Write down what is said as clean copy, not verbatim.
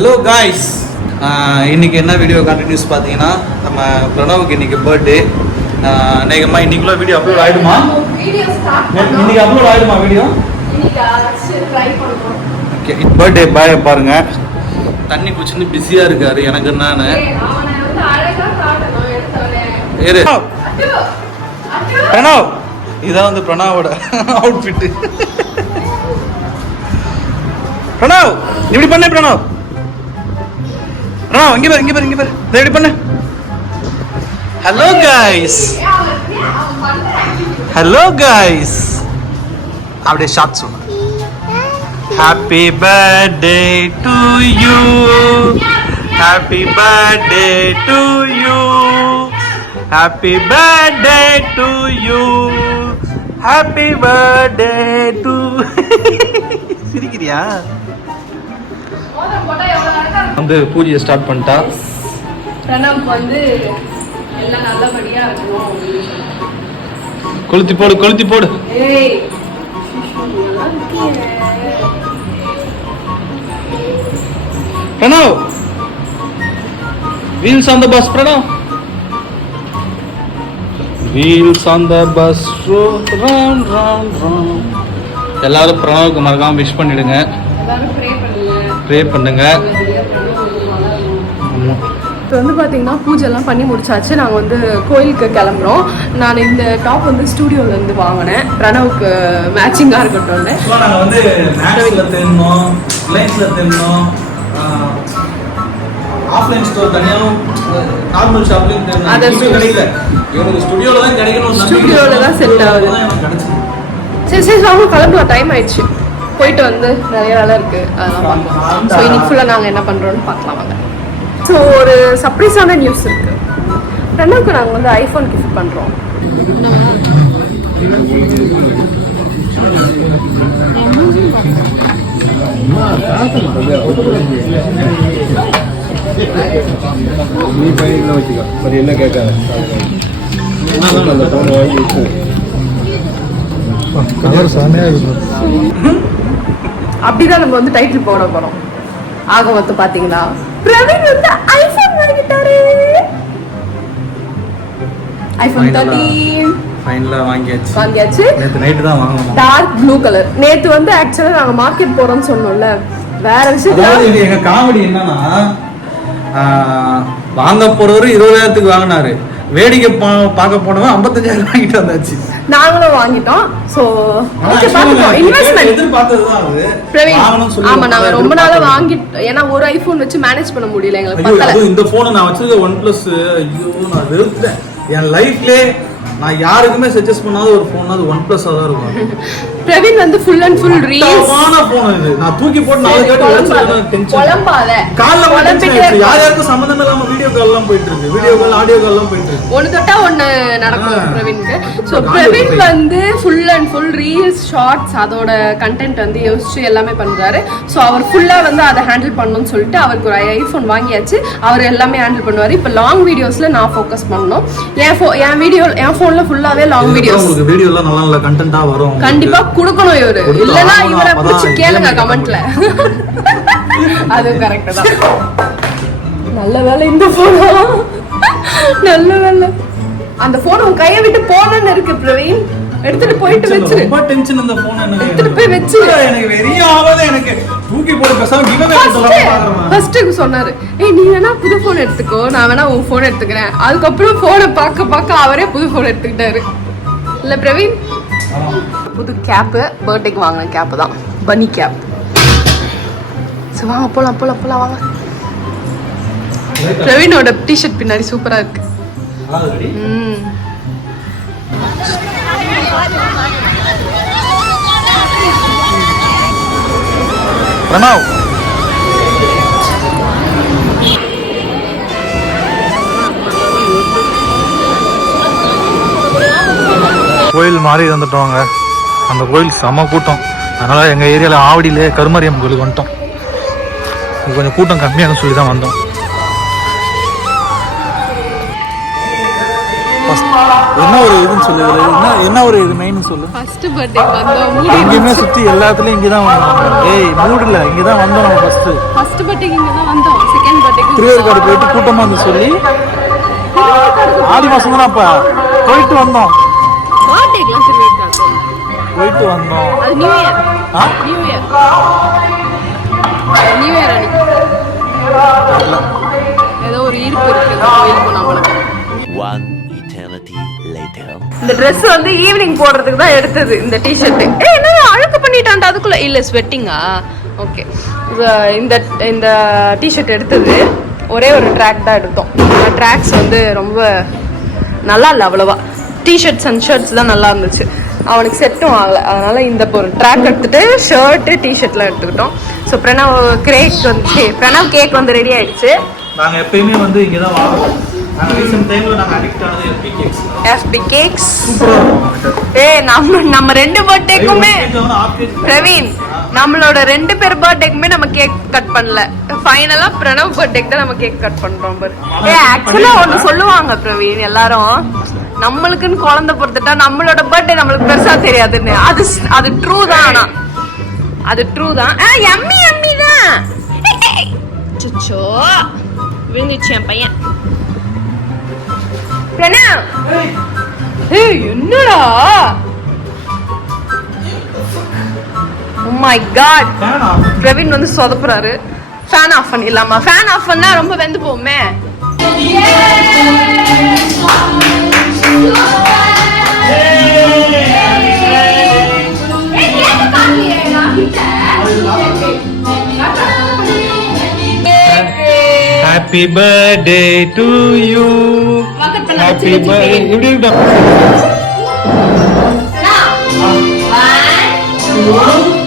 Hello guys, இன்றைக்கி என்ன video continuous பார்த்தீங்கன்னா நம்ம பிரணவுக்கு இன்றைக்கி பர்த்டே. அநேகமாக இன்றைக்குள்ள வீடியோ அப்லோட் ஆகிடுமா? இன்றைக்கி அப்லோட் ஆகிடுமா வீடியோ? ஓகே, பர்த்டே பாய் பாருங்க. தண்ணி குடிச்சுன்னு பிஸியாக இருக்காரு. எனக்கு என்னன்னு பிரணவ், இதான் வந்து பிரணவோட அவுட்ஃபிட்டு. பிரணவ் இப்படி பண்ண, பிரணவ் பிரணவ் இங்கே பாரு, இங்கே பாரு, இங்கே பாரு, இப்படி பண்ண. ஹலோ காய்ஸ், ஹலோ காய்ஸ், அப்படியே ஷார்ட் சொன்ன. Happy birthday to you, happy birthday to you, happy birthday to you, happy birthday to. சிரிக்கிறியா? வந்து பூஜையை ஸ்டார்ட் பண்ணிட்டா. பிரணவுக்கு வந்து எல்லாம் நல்லபடியா இருக்கணும். கொளுத்தி போடு, கொளுத்தி போடு. Pranav, wheels on the bus. Pranav, wheels on the bus round round round. எல்லாரும் பிரணவுக்கு மறக்காம விஷ் பண்ணிடுங்க. எல்லாரும் ப்ரே பண்ணுங்க. இப்போ வந்து பார்த்தீங்கன்னா பூஜைலாம் பண்ணி முடிச்சாச்சு. நாங்கள் வந்து கோயிலுக்கு கிளம்புறோம். நான் இந்த டாப் வந்து ஸ்டூடியோலேருந்து வாங்கினேன், பிரணவுக்கு மேட்சிங்காக இருக்கட்டும்னு. நாங்கள் வந்து மேக்ஸில் தேடணும், ரிலையன்ஸில் தேடணும், ஆஃப்லைன் ஸ்டோர் தனியாகவும் நார்மல் ஷாப்லையும் தேடணும். அது கிடைக்கல. இவனுக்கு ஸ்டுடியோவில் தான் கிடைக்கணும். ஸ்டுடியோவில் தான் செட் ஆகுது. சரி சரி, அவங்க கிளம்பலாம், டைம் ஆயிடுச்சு. போயிட்டு வந்து நிறைய வேலை இருக்குது, அதெல்லாம் பார்க்கலாம். ஸோ இன்னைக்கு ஃபுல்லாக நாங்கள் என்ன பண்ணுறோன்னு பார்க்கலாம் வாங்க. ஸோ ஒரு சர்ப்ரைஸான நியூஸ் இருக்குது. பிரணவுக்கு நாங்கள் வந்து ஐஃபோன் கிஃப்ட் பண்ணுறோம். என்ன கேட்காத அப்படிதான் நம்ம வந்து டைட்டில் போட போறோம். ஆக மொத்தம் பாத்தீங்கன்னா பிரவீன் வந்து ஐபோன் வாங்கிட்டாரு. ஐபோன் 13 ஃபைனலா வாங்கியாச்சு. நேத்து நைட் தான் வாங்குனோம். Dark blue colour. நேத்து வந்து ஆக்சுவலா நாங்க மார்க்கெட் போறோம்னு சொன்னோம்ல, வேற விஷயம். எங்க காமெடி என்னன்னா, வாங்க போறவரு 20,000க்கு வாங்கினாரு, வேடிக்கை பார்க்க போனவன் 55,000 வாங்கிட்டு வந்தாச்சு. நாங்களும் வாங்கிட்டோம். சோ ஓகே, பாத்துக்கோ. இன்வெஸ்ட்மென்ட் எதிர்பார்த்ததுதான் அது. பிரவீன், ஆமா நாங்க ரொம்ப நாளா வாங்கிட்டோம். ஏன்னா ஒரு ஐபோன் வச்சு மேனேஜ் பண்ண முடியல எங்களுக்கு. பத்தல. இந்த போன் நான் வச்சிருக்க OnePlus, ஐயோ நான் வெறுத்தேன். என் லைஃப்லயே நான் யாருக்குமே சஜஸ்ட் பண்ணாத ஒரு போன் அது OnePlus தான் இருக்கும். பிரவீன் வந்து full and full reels phone இது. நான் தூக்கி போட்டு நாலு கேட்டு வெச்சறேன். டென்ஷன் கொலம்பாத கால்ல போட்டு யாருக்கு சம்பந்தம் இல்லாம வீடியோ கால் எல்லாம் போயிட்டு இருக்கு. வீடியோ கால், ஆடியோ கால் எல்லாம் போயிட்டு இருக்கு. ஒன்னு தொட்டா ஒன்னு நடக்கும் பிரவீனுக்கு. சோ பிரவீன் வந்து full and full reels, shorts, அதோட கண்டென்ட் வந்து யோசிச்சு எல்லாமே பண்றாரு. சோ அவர் ஃபுல்லா வந்து அதை ஹேண்டில் பண்ணணும்னு சொல்லிட்டு அவருக்கு ஒரு ஐபோன் வாங்கியாச்சு. அவர் எல்லாமே ஹேண்டில் பண்ணுவாரு. இப்போ லாங் வீடியோஸ்ல நான் ஃபோக்கஸ் பண்ணணும். என் போன்ல ஃபுல்லாவே லாங் வீடியோஸ். உங்களுக்கு வீடியோ எல்லாம் நல்ல நல்ல கண்டென்ட்டா வரும். கண்டிப்பா குடுக்கணும் இவரு. இல்லனா இவரை பிடிச்சு கேளுங்க கமெண்ட்ல. அது கரெக்ட் தான். நல்ல வேலை இந்த போனா, நல்ல வேலை. அந்த போன் உன் கையை விட்டு போனன்னு இருக்கு பிரவீன். எடுத்துட்டு போயிட்டு வெச்சு. ரொம்ப டென்ஷன் இந்த போன். என்ன எடுத்துட்டு போய் வெச்சு. எனக்கு வெறியா ஆவதே. எனக்கு தூக்கி போடு பேசாம கிவவே சொல்லலாம் பாக்குறேன். ஃபர்ஸ்ட் சொன்னாரு, "ஏய் நீ வேணா புது போன் எடுத்துக்கோ, நான் வேணா உன் போன் எடுத்துக்கறேன்." அதுக்கு அப்புறம் போனை பார்க்க அவரே புது போன் எடுத்துக்கிட்டாரு. இல்ல பிரவீன்? புது கேப், பர்த்டேக்கு வாங்கின கேப் தான், பனி கேப். சரி வாங்க போலாம் போலாம் போலாம் வாங்க. பிரவீனோட டிஷர்ட் பின்னாடி சூப்பரா இருக்கு. பிரணவ், கோயில் மாறி வந்துட்டோங்க. அந்த கோயில் செம கூட்டம். அதனால் எங்கள் ஏரியாவில் ஆவடியிலே கருமாரியம்மன் கோயிலுக்கு வந்துட்டோம். கொஞ்சம் கூட்டம் கம்மியானு சொல்லி தான் வந்தோம். என்ன ஒரு இதுன்னு சொல்லு, என்ன ஒரு இது மெயின் சொல்லு. ஃபர்ஸ்ட் பர்த்டே வந்தோம், எங்கேயுமே சுற்றி எல்லாத்துலேயும் இங்கே தான் வந்தோம். ஏய் மூடில் இங்கே தான் வந்தோம் நம்ம ஃபர்ஸ்ட் பர்த்டேக்கு இங்கே தான் வந்தோம், செகண்ட் பர்த்டேக்கு திருவேற்காடு போயிட்டு கூட்டமாக வந்து சொல்லி ஆடி மாதம் தான் அப்போ போயிட்டு வந்தோம். பர்த்டேக்குலாம் திருவேற்காடு போயிட்டு வந்தோம். அது நியூ இயர். ஆ நியூ இயர் அன்னைக்கு ஏதோ ஒரு ஈர்ப்பு இருக்கு இந்த கோயிலுக்கு நம்மளுக்கு. One eternity later. இந்த Dress வந்து ஈவினிங் போடுறதுக்கு தான் எடுத்தது இந்த டிஷர்ட். என்ன அழுக்கு பண்ணிட்டான்டா அதுக்குள்ள. இல்ல ஸ்வெட்டிங்கா? ஓகே. இந்த இந்த டிஷர்ட் எடுத்தது ஒரே ஒரு ட்ராக் தான் எடுத்தோம். ட்ராக்ஸ் வந்து ரொம்ப நல்லா இல்லை அவ்வளவா. டிஷர்ட்ஸ் அண்ட் ஷர்ட்ஸ் தான் நல்லா இருந்துச்சு, அவனுக்கு செட்டும் ஆகலை. அதனால இந்த ஒரு ட்ராக் எடுத்துட்டு ஷர்ட்டு டிஷர்ட்லாம் எடுத்துக்கிட்டோம். ஸோ பிரணவ் கேக் வந்து ரெடி ஆயிடுச்சு. நாங்கள் எப்பயுமே வந்து இங்கே தான் வாங்குவோம். நாங்கள் ரீசெண்ட் டைமில் நாங்கள் அடிக்ட் ஆனது FB கேக்ஸ். நம்ம 2 பர்த்டேக்குமே பிரவீன், நம்மளோட 2 பேர் பர்த்டேக்குமே நம்ம கேக் கட் பண்ணல. ஃபைனலா பிரணவ் பர்த்டேக்கு தான் நம்ம கேக் கட் பண்றோம். ஆக்சுவலா ஒன்னு சொல்லுவாங்க பிரவீன், எல்லாரும் நம்மளுக்குன்னு குழந்தை பொறுத்துட்டா நம்மளோட பர்த்டே நம்மளுக்கு பெருசா தெரியாதுன்னு. அது ட்ரூ தான். ஆனா அது ட்ரூ தான். எம்மி எம்மி தான். சுச்சோ விழுந்துச்சு என் பையன். பிரணவ், ஏய் என்னடா? Oh my god, பிரவீன் வந்து சொதப்புறாரு. ஃபேன் ஆஃப் பண்ணிடலாமா? ஃபேன் ஆஃப் பண்ணா ரொம்ப வெந்து போகுமே. Happy birthday to you. Happy birthday. எப்படி இருக்கா? 1 2